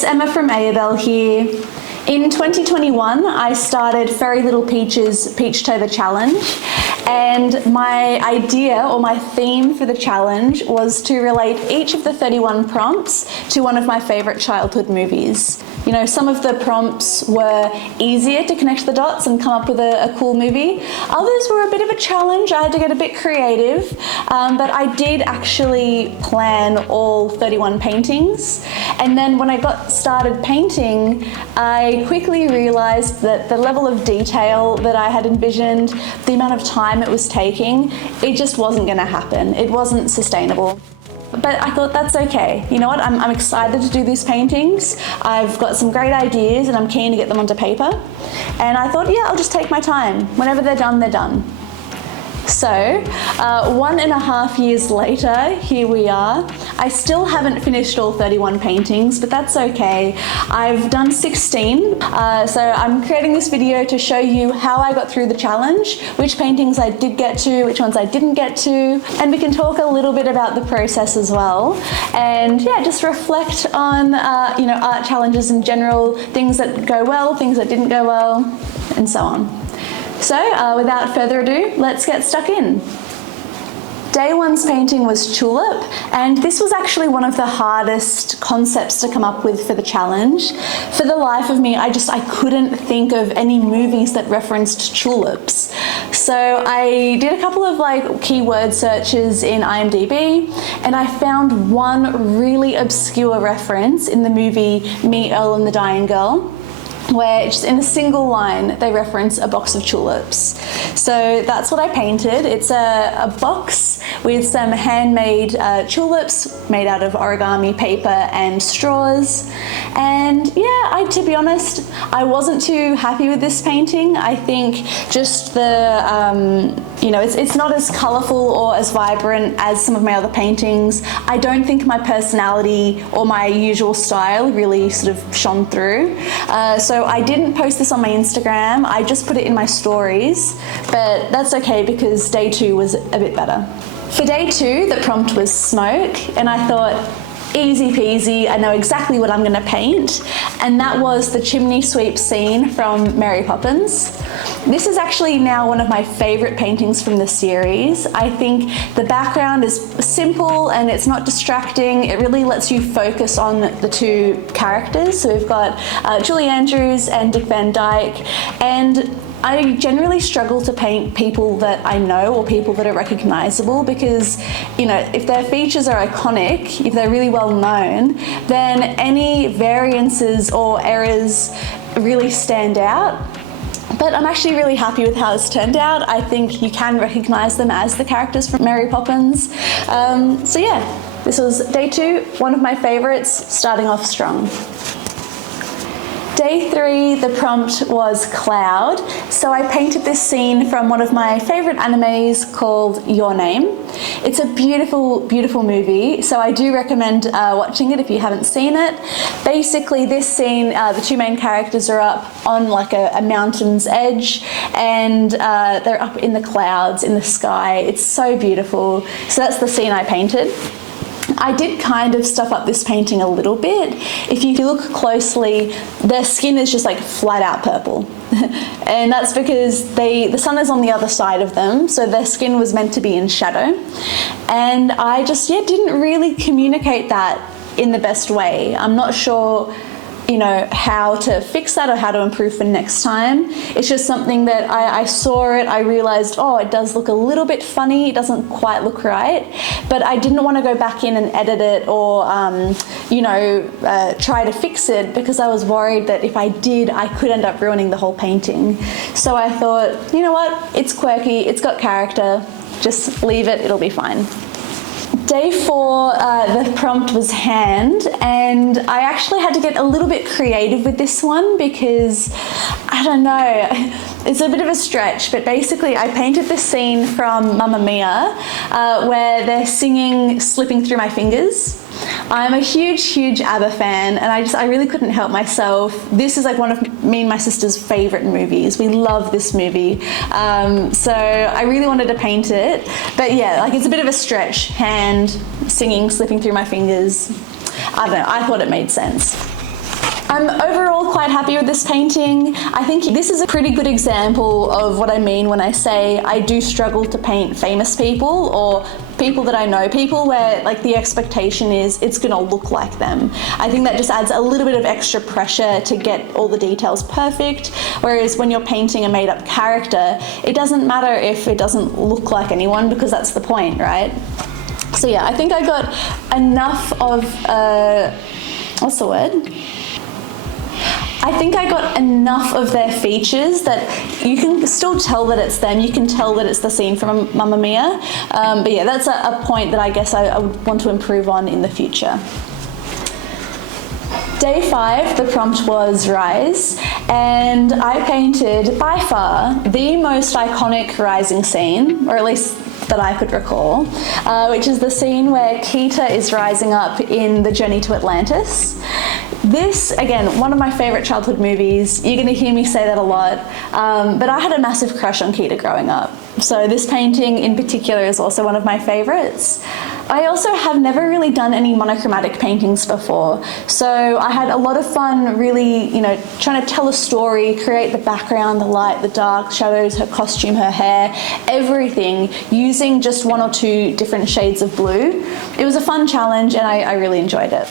it's Emma from Ayabel here. In 2021, I started Fairy Little Peach's Peachtober challenge, and my idea or my theme for the challenge was to relate each of the 31 prompts to one of my favorite childhood movies. You know, some of the prompts were easier to connect the dots and come up with a cool movie. Others were a bit of a challenge. I had to get a bit creative, but I did actually plan all 31 paintings. And then when I got started painting, I quickly realized that the level of detail that I had envisioned, the amount of time it was taking, it just wasn't gonna happen. It wasn't sustainable. But I thought that's okay. You know what, I'm excited to do these paintings. I've got some great ideas and I'm keen to get them onto paper. And I thought, yeah, I'll just take my time. Whenever they're done, they're done. So 1.5 years later, here we are. I still haven't finished all 31 paintings, but that's okay. I've done 16, so I'm creating this video to show you how I got through the challenge, which paintings I did get to, which ones I didn't get to, and we can talk a little bit about the process as well. And yeah, just reflect on you know, art challenges in general, things that go well, things that didn't go well, and so on. So without further ado, let's get stuck in. Day one's painting was Tulip, and this was actually one of the hardest concepts to come up with for the challenge. For the life of me, I couldn't think of any movies that referenced tulips. So I did a couple of keyword searches in IMDb, and I found one really obscure reference in the movie Me, Earl and the Dying Girl, where just in a single line they reference a box of tulips. So that's what I painted. It's a box with some handmade tulips made out of origami paper and straws. And yeah, to be honest, I wasn't too happy with this painting. I think just the, you know, it's not as colourful or as vibrant as some of my other paintings. I don't think my personality or my usual style really sort of shone through. So I didn't post this on my Instagram, I just put it in my stories, but that's okay because day two was a bit better. For day two, the prompt was smoke, and I thought, easy peasy, I know exactly what I'm gonna paint, and that was the chimney sweep scene from Mary Poppins. This is actually now one of my favorite paintings from the series. I think the background is simple and it's not distracting. It really lets you focus on the two characters. So we've got Julie Andrews and Dick Van Dyke, and I generally struggle to paint people that I know or people that are recognizable because, you know, if their features are iconic, if they're really well known, then any variances or errors really stand out. But I'm actually really happy with how this turned out. I think you can recognize them as the characters from Mary Poppins. So yeah, this was day two, one of my favorites, starting off strong. Day three, the prompt was cloud. So I painted this scene from one of my favorite animes called Your Name. It's a beautiful, beautiful movie, so I do recommend watching it if you haven't seen it. Basically, this scene, the two main characters are up on like a mountain's edge, and they're up in the clouds, in the sky. It's so beautiful. So that's the scene I painted. I did kind of stuff up this painting a little bit. If you look closely, their skin is just like flat out purple. And that's because the sun is on the other side of them, so their skin was meant to be in shadow. And I just, didn't really communicate that in the best way. I'm not sure, you know, how to fix that or how to improve for next time. It's just something that I saw it, I realized, oh, it does look a little bit funny, it doesn't quite look right, but I didn't want to go back in and edit it or, you know, try to fix it because I was worried that if I did, I could end up ruining the whole painting. So I thought, you know what, it's quirky, it's got character, just leave it, it'll be fine. Day four, the prompt was hand, and I actually had to get a little bit creative with this one because, I don't know, it's a bit of a stretch, but basically I painted this scene from Mamma Mia where they're singing Slipping Through My Fingers. I'm a huge ABBA fan, and I really couldn't help myself. This is like one of me and my sister's favorite movies. We love this movie. So I really wanted to paint it, but yeah, like it's a bit of a stretch, hand, singing, slipping through my fingers. I don't know, I thought it made sense. I'm overall quite happy with this painting. I think this is a pretty good example of what I mean when I say I do struggle to paint famous people or people that I know, people where like the expectation is it's gonna look like them. I think that just adds a little bit of extra pressure to get all the details perfect, whereas when you're painting a made-up character, it doesn't matter if it doesn't look like anyone because that's the point, right? So yeah, I think I got enough of, what's the word? I think I got enough of their features that you can still tell that it's them. You can tell that it's the scene from Mamma Mia. But yeah, that's a point that I guess I would want to improve on in the future. Day 5, the prompt was Rise, and I painted by far the most iconic rising scene, or at least that I could recall, which is the scene where Kita is rising up in The Journey to Atlantis. This, again, one of my favorite childhood movies. You're gonna hear me say that a lot, but I had a massive crush on Kita growing up. So this painting in particular is also one of my favorites. I also have never really done any monochromatic paintings before, so I had a lot of fun really, trying to tell a story, create the background, the light, the dark, shadows, her costume, her hair, everything, using just 1 or 2 different shades of blue. It was a fun challenge and I really enjoyed it.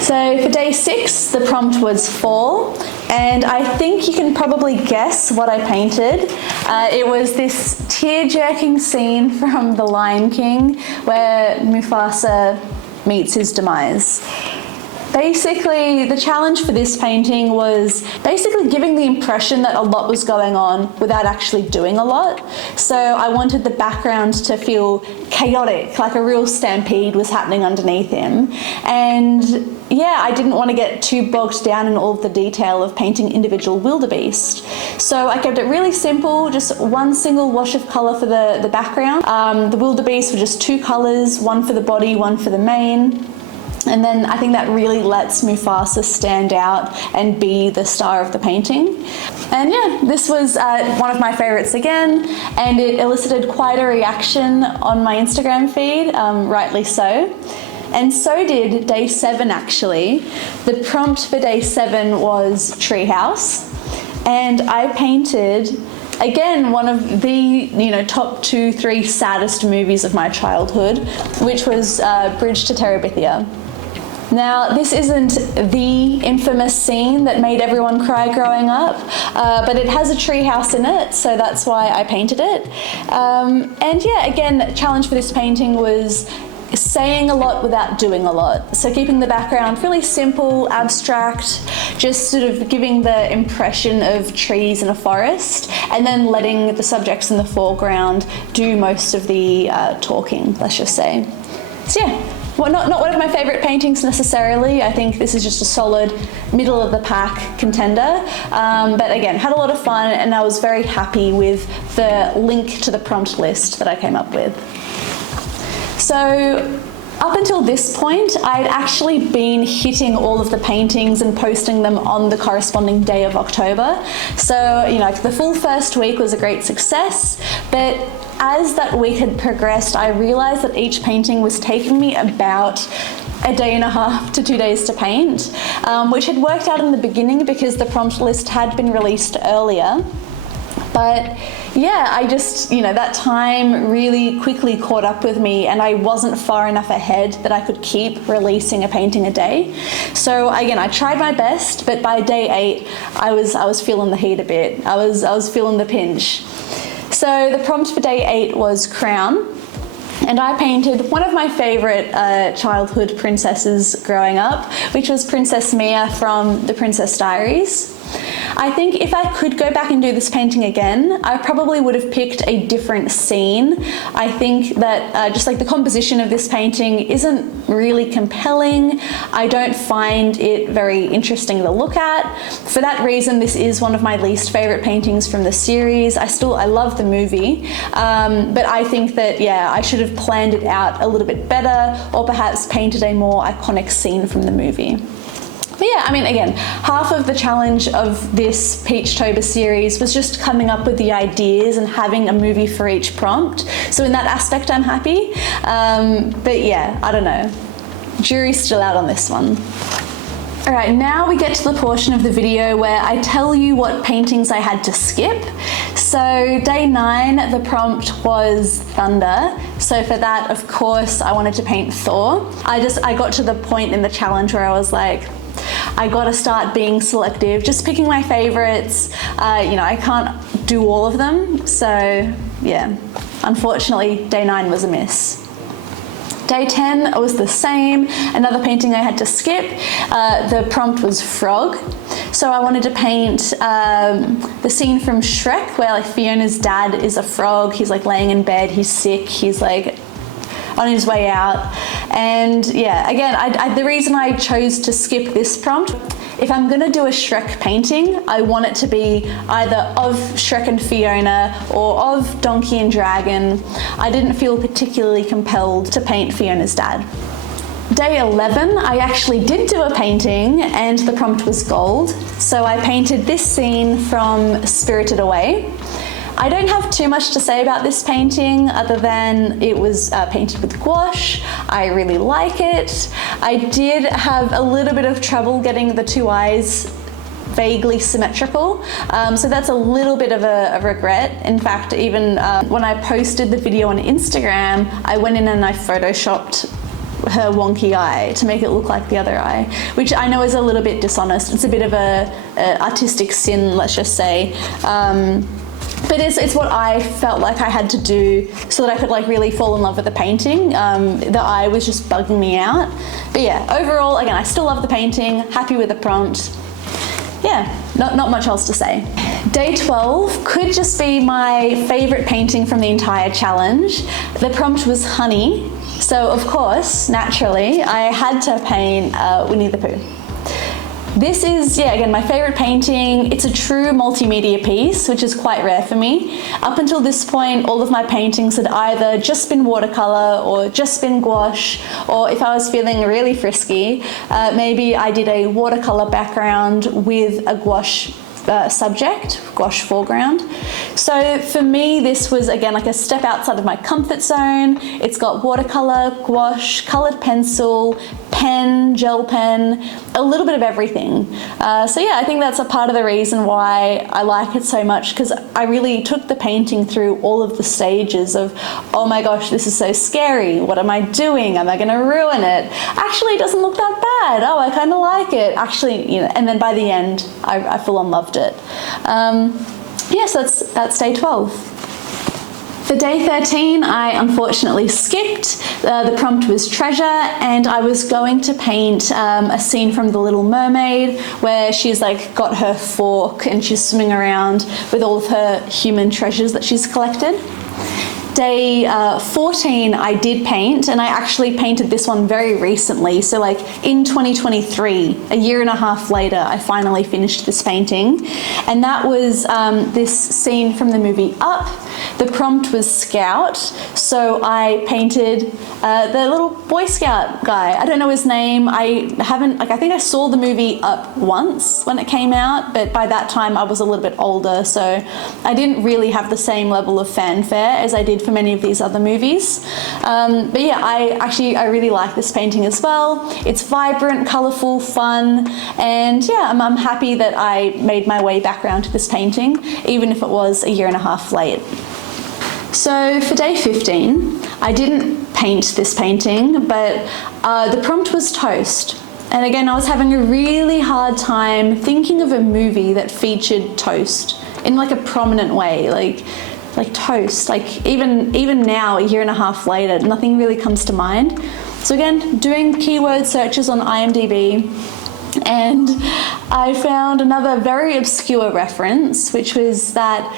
So for day 6, the prompt was Fall, and I think you can probably guess what I painted. It was this tear-jerking scene from The Lion King where Mufasa meets his demise. Basically, the challenge for this painting was basically giving the impression that a lot was going on without actually doing a lot. So I wanted the background to feel chaotic, like a real stampede was happening underneath him. And yeah, I didn't want to get too bogged down in all of the detail of painting individual wildebeest. So I kept it really simple, just one single wash of colour for the background. The wildebeest were just 2 colours, one for the body, one for the mane. And then I think that really lets Mufasa stand out and be the star of the painting. And yeah, this was one of my favorites again, and it elicited quite a reaction on my Instagram feed, rightly so. And so did day 7 actually. The prompt for day 7 was Treehouse, and I painted again, one of the top 2-3 saddest movies of my childhood, which was Bridge to Terabithia. Now, this isn't the infamous scene that made everyone cry growing up, but it has a treehouse in it, so that's why I painted it. And yeah, again, the challenge for this painting was saying a lot without doing a lot. So keeping the background really simple, abstract, just sort of giving the impression of trees in a forest, and then letting the subjects in the foreground do most of the talking, let's just say. So yeah. Well, not one of my favourite paintings necessarily. I think this is just a solid middle of the pack contender. But again, had a lot of fun, and I was very happy with the link to the prompt list that I came up with. So up until this point, I'd actually been hitting all of the paintings and posting them on the corresponding day of October. So, the full first week was a great success, but as that week had progressed, I realized that each painting was taking me about a day and a half to 2 days to paint, which had worked out in the beginning because the prompt list had been released earlier. But yeah, I just, that time really quickly caught up with me, and I wasn't far enough ahead that I could keep releasing a painting a day. So again, I tried my best, but by day 8, I was feeling the heat a bit. I was feeling the pinch. So the prompt for day 8 was Crown, and I painted one of my favourite childhood princesses growing up, which was Princess Mia from The Princess Diaries. I think if I could go back and do this painting again, I probably would have picked a different scene. I think that just like the composition of this painting isn't really compelling. I don't find it very interesting to look at. For that reason, this is one of my least favorite paintings from the series. I love the movie, but I think that, yeah, I should have planned it out a little bit better, or perhaps painted a more iconic scene from the movie. But yeah, I mean, again, half of the challenge of this Peachtober series was just coming up with the ideas and having a movie for each prompt. So in that aspect, I'm happy. But yeah, I don't know. Jury's still out on this one. All right, now we get to the portion of the video where I tell you what paintings I had to skip. So day 9, the prompt was thunder. So for that, of course, I wanted to paint Thor. I got to the point in the challenge where I was like, I gotta start being selective, just picking my favorites. I can't do all of them. So yeah, unfortunately, day 9 was a miss. Day 10 was the same, another painting I had to skip. The prompt was frog. So I wanted to paint the scene from Shrek where like Fiona's dad is a frog. He's like laying in bed, he's sick, he's like on his way out. And yeah, again, the reason I chose to skip this prompt, if I'm gonna do a Shrek painting, I want it to be either of Shrek and Fiona or of Donkey and Dragon. I didn't feel particularly compelled to paint Fiona's dad. Day 11, I actually did do a painting and the prompt was gold. So I painted this scene from Spirited Away. I don't have too much to say about this painting other than it was painted with gouache. I really like it. I did have a little bit of trouble getting the 2 eyes vaguely symmetrical, so that's a little bit of a regret. In fact, even when I posted the video on Instagram, I went in and I photoshopped her wonky eye to make it look like the other eye, which I know is a little bit dishonest. It's a bit of a artistic sin, let's just say. But it's what I felt like I had to do so that I could like really fall in love with the painting. The eye was just bugging me out. But yeah, overall, again, I still love the painting, happy with the prompt. Yeah, not much else to say. Day 12 could just be my favorite painting from the entire challenge. The prompt was honey. So of course, naturally, I had to paint Winnie the Pooh. This is, yeah, again, my favorite painting. It's a true multimedia piece, which is quite rare for me. Up until this point, all of my paintings had either just been watercolor or just been gouache, or if I was feeling really frisky, maybe I did a watercolor background with a gouache subject, gouache foreground. So for me, this was again like a step outside of my comfort zone. It's got watercolor, gouache, colored pencil, pen, gel pen, a little bit of everything. So yeah, I think that's a part of the reason why I like it so much, because I really took the painting through all of the stages of, oh my gosh, this is so scary. What am I doing? Am I going to ruin it? Actually, it doesn't look that bad. Oh, I kind of like it. Actually, and then by the end, I full on loved it. Yes, that's day 12. For day 13, I unfortunately skipped. The prompt was treasure, and I was going to paint a scene from The Little Mermaid where she's like got her fork and she's swimming around with all of her human treasures that she's collected. Day 14, I did paint, and I actually painted this one very recently. So like in 2023, a year and a half later, I finally finished this painting. And that was this scene from the movie Up. The prompt was Scout. So I painted the little Boy Scout guy. I don't know his name. I think I saw the movie Up once when it came out, but by that time I was a little bit older, so I didn't really have the same level of fanfare as I did for many of these other movies. But yeah, I really like this painting as well. It's vibrant, colorful, fun, and yeah, I'm happy that I made my way back around to this painting, even if it was a year and a half late. So for day 15, I didn't paint this painting, but the prompt was toast. And again, I was having a really hard time thinking of a movie that featured toast in like a prominent way, like toast. Like even now, a year and a half later, nothing really comes to mind. So again, doing keyword searches on IMDb, and I found another very obscure reference, which was that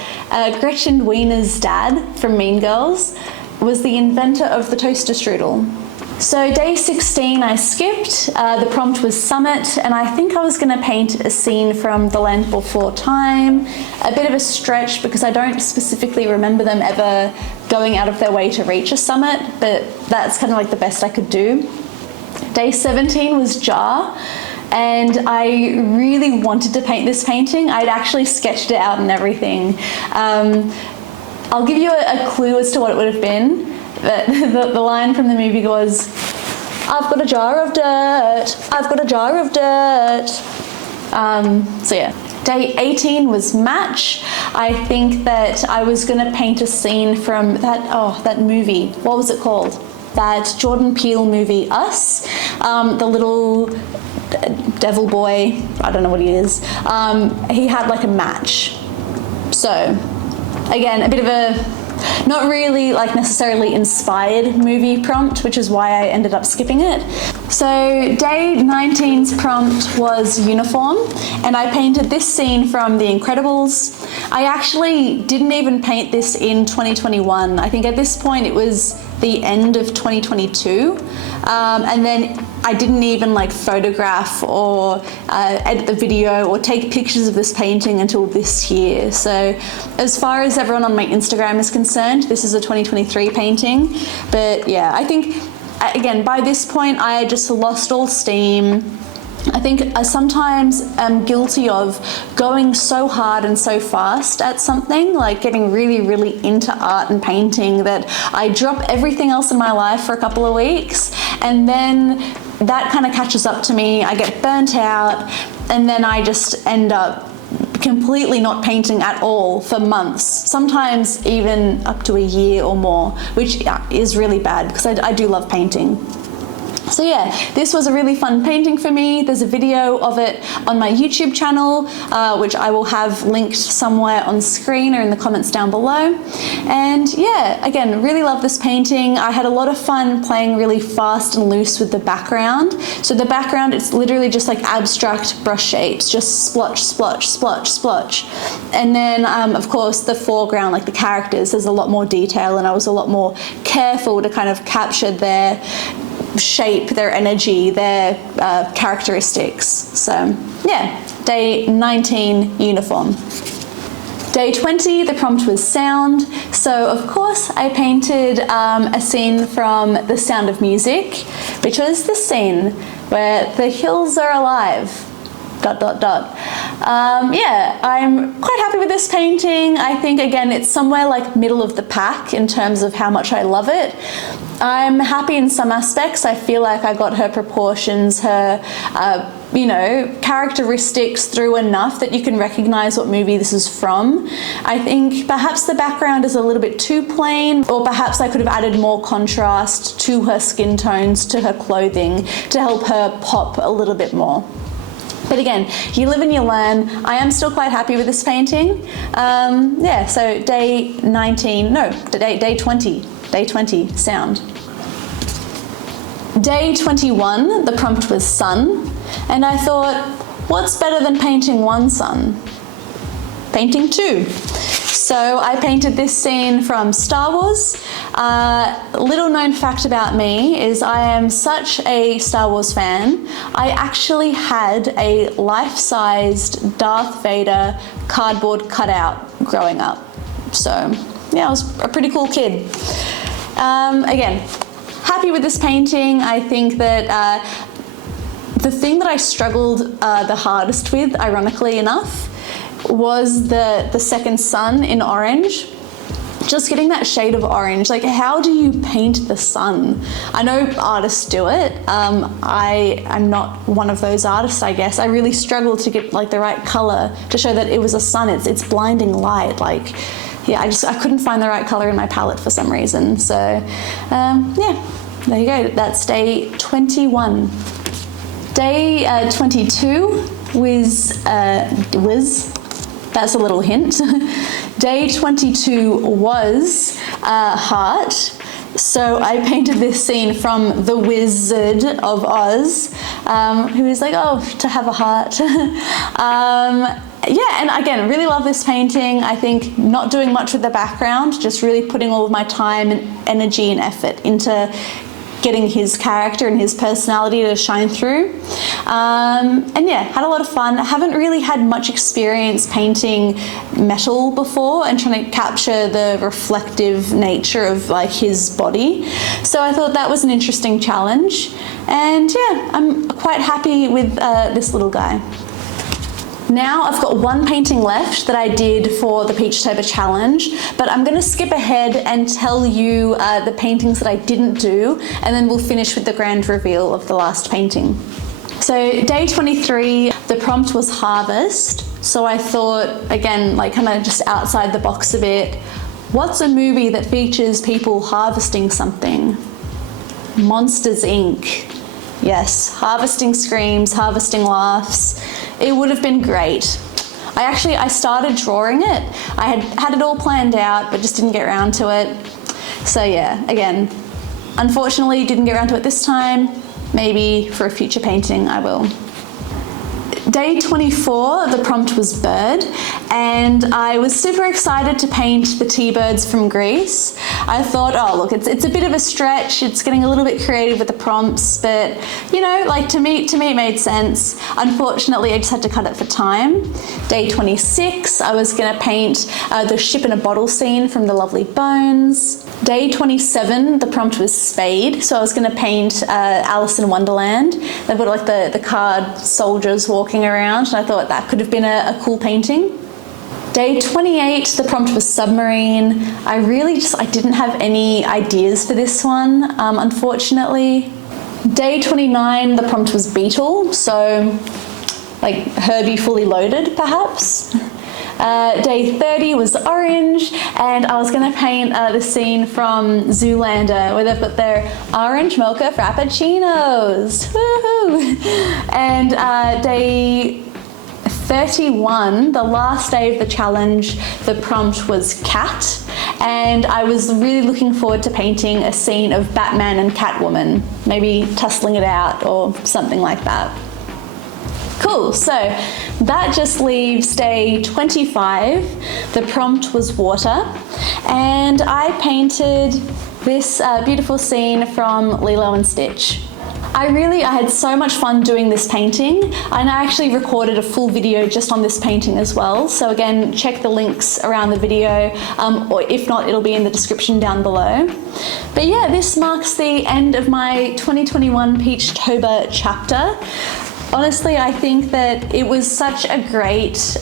Gretchen Wiener's dad from Mean Girls was the inventor of the toaster strudel. So day 16 I skipped, the prompt was Summit, and I think I was going to paint a scene from The Land Before Time, a bit of a stretch because I don't specifically remember them ever going out of their way to reach a summit, but that's kind of like the best I could do. Day 17 was Jar, and I really wanted to paint this painting. I'd actually sketched it out and everything. I'll give you a clue as to what it would have been. The line from the movie was, I've got a jar of dirt. I've got a jar of dirt. So yeah. Day 18 was match. I think that I was gonna paint a scene from that movie. What was it called? That Jordan Peele movie, Us. The little devil boy, I don't know what he is. He had like a match. So again, a bit of a not really like necessarily inspired movie prompt, which is why I ended up skipping it. So day 19's prompt was uniform, and I painted this scene from The Incredibles. I actually didn't even paint this in 2021. I think at this point it was the end of 2022, and then I didn't even like photograph or edit the video or take pictures of this painting until this year. So as far as everyone on my Instagram is concerned, this is a 2023 painting. But yeah, I think again, by this point, I just lost all steam. I think I sometimes am guilty of going so hard and so fast at something, like getting really, really into art and painting, that I drop everything else in my life for a couple of weeks, and then that kind of catches up to me. I get burnt out, and then I just end up completely not painting at all for months, sometimes even up to a year or more, which is really bad because I do love painting. So yeah, this was a really fun painting for me. There's a video of it on my YouTube channel, which I will have linked somewhere on screen or in the comments down below. And yeah, again, really love this painting. I had a lot of fun playing really fast and loose with the background. So the background, it's literally just like abstract brush shapes, just splotch, splotch, splotch, splotch. And then of course the foreground, like the characters, there's a lot more detail, and I was a lot more careful to kind of capture their shape, their energy, their characteristics. So yeah, day 19, uniform. Day 20, the prompt was sound. So of course I painted a scene from The Sound of Music, which was this scene where the hills are alive. ... Yeah, I'm quite happy with this painting. I think again, it's somewhere like middle of the pack in terms of how much I love it. I'm happy in some aspects. I feel like I got her proportions, her you know, characteristics through enough that you can recognize what movie this is from. I think perhaps the background is a little bit too plain, or perhaps I could have added more contrast to her skin tones, to her clothing, to help her pop a little bit more. But again, you live and you learn. I am still quite happy with this painting. Yeah, so day 19, no, day 20. Day 20, sound. Day 21, the prompt was sun. And I thought, what's better than painting one sun? Painting two. So I painted this scene from Star Wars. Little known fact about me is I am such a Star Wars fan. I actually had a life-sized Darth Vader cardboard cutout growing up. So yeah, I was a pretty cool kid. Again, happy with this painting. I think that the thing that I struggled the hardest with, ironically enough, was the second sun in orange. Just getting that shade of orange. Like, how do you paint the sun? I know artists do it. I'm not one of those artists, I guess. I really struggled to get like the right color to show that it was a sun. It's blinding light. Like, yeah, I couldn't find the right color in my palette for some reason. So yeah, there you go. That's day 21. Day 22 was that's a little hint. Day 22 was heart. So I painted this scene from The Wizard of Oz, who is like, oh, to have a heart. Yeah, and again, really love this painting. I think not doing much with the background, just really putting all of my time and energy and effort into getting his character and his personality to shine through. And yeah, had a lot of fun. I haven't really had much experience painting metal before and trying to capture the reflective nature of like his body. So I thought that was an interesting challenge. And yeah, I'm quite happy with this little guy. Now I've got one painting left that I did for the Peachtober challenge, but I'm going to skip ahead and tell you the paintings that I didn't do, and then we'll finish with the grand reveal of the last painting. So day 23, the prompt was harvest. So I thought, again, like kind of just outside the box a bit, what's a movie that features people harvesting something? Monsters, Inc. Yes, harvesting screams, harvesting laughs. It would have been great. I started drawing it. I had it all planned out, but just didn't get around to it. So yeah, again, unfortunately didn't get around to it this time. Maybe for a future painting I will. Day 24, the prompt was bird, and I was super excited to paint the T-birds from Greece. I thought, oh look, it's a bit of a stretch, it's getting a little bit creative with the prompts, but you know, like to me it made sense. Unfortunately, I just had to cut it for time. Day 26, I was gonna paint the ship in a bottle scene from The Lovely Bones. Day 27, the prompt was spade, so I was gonna paint Alice in Wonderland. They've got like the card soldiers walking around, and I thought that could have been a cool painting. Day 28, the prompt was submarine. I didn't have any ideas for this one, unfortunately. Day 29, the prompt was beetle, so like Herbie fully loaded, perhaps. Day 30 was orange, and I was going to paint the scene from Zoolander where they've got their orange mocha frappuccinos. Woohoo! And day 31, the last day of the challenge, the prompt was cat, and I was really looking forward to painting a scene of Batman and Catwoman, maybe tussling it out or something like that. Cool, so that just leaves day 25. The prompt was water, and I painted this beautiful scene from Lilo and Stitch. I had so much fun doing this painting, and I actually recorded a full video just on this painting as well. So again, check the links around the video, or if not, it'll be in the description down below. But yeah, this marks the end of my 2021 Peachtober chapter. Honestly, I think that it was such a great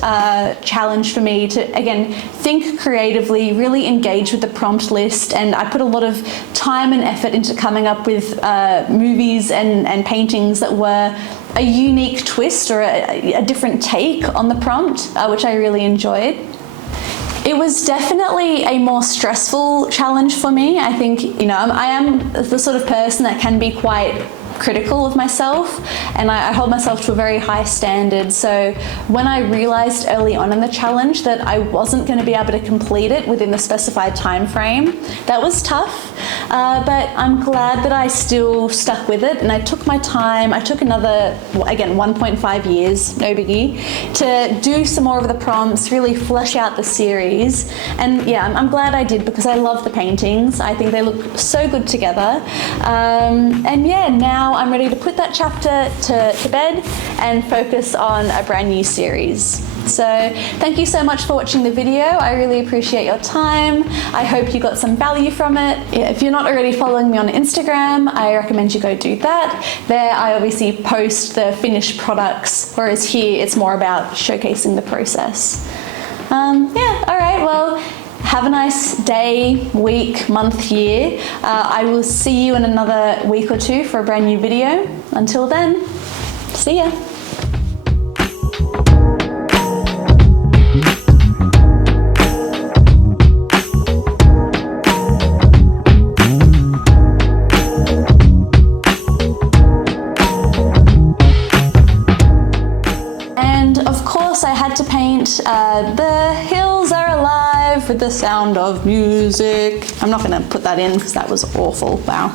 challenge for me to, again, think creatively, really engage with the prompt list, and I put a lot of time and effort into coming up with movies and paintings that were a unique twist or a different take on the prompt, which I really enjoyed. It was definitely a more stressful challenge for me. I think, you know, I am the sort of person that can be quite critical of myself, and I hold myself to a very high standard. So when I realized early on in the challenge that I wasn't going to be able to complete it within the specified time frame, that was tough, but I'm glad that I still stuck with it, and I took my time. I took another, again, 1.5 years, no biggie, to do some more of the prompts, really flesh out the series. And yeah, I'm glad I did, because I love the paintings. I think they look so good together. And yeah, now I'm ready to put that chapter to bed and focus on a brand new series. So thank you so much for watching the video. I really appreciate your time. I hope you got some value from it. If you're not already following me on Instagram, I recommend you go do that. There I obviously post the finished products, whereas here it's more about showcasing the process. Yeah, all right, well, have a nice day, week, month, year. I will see you in another week or two for a brand new video. Until then, see ya. And of course I had to paint The Hills Are Alive with the sound of music. I'm not going to put that in because that was awful. Wow.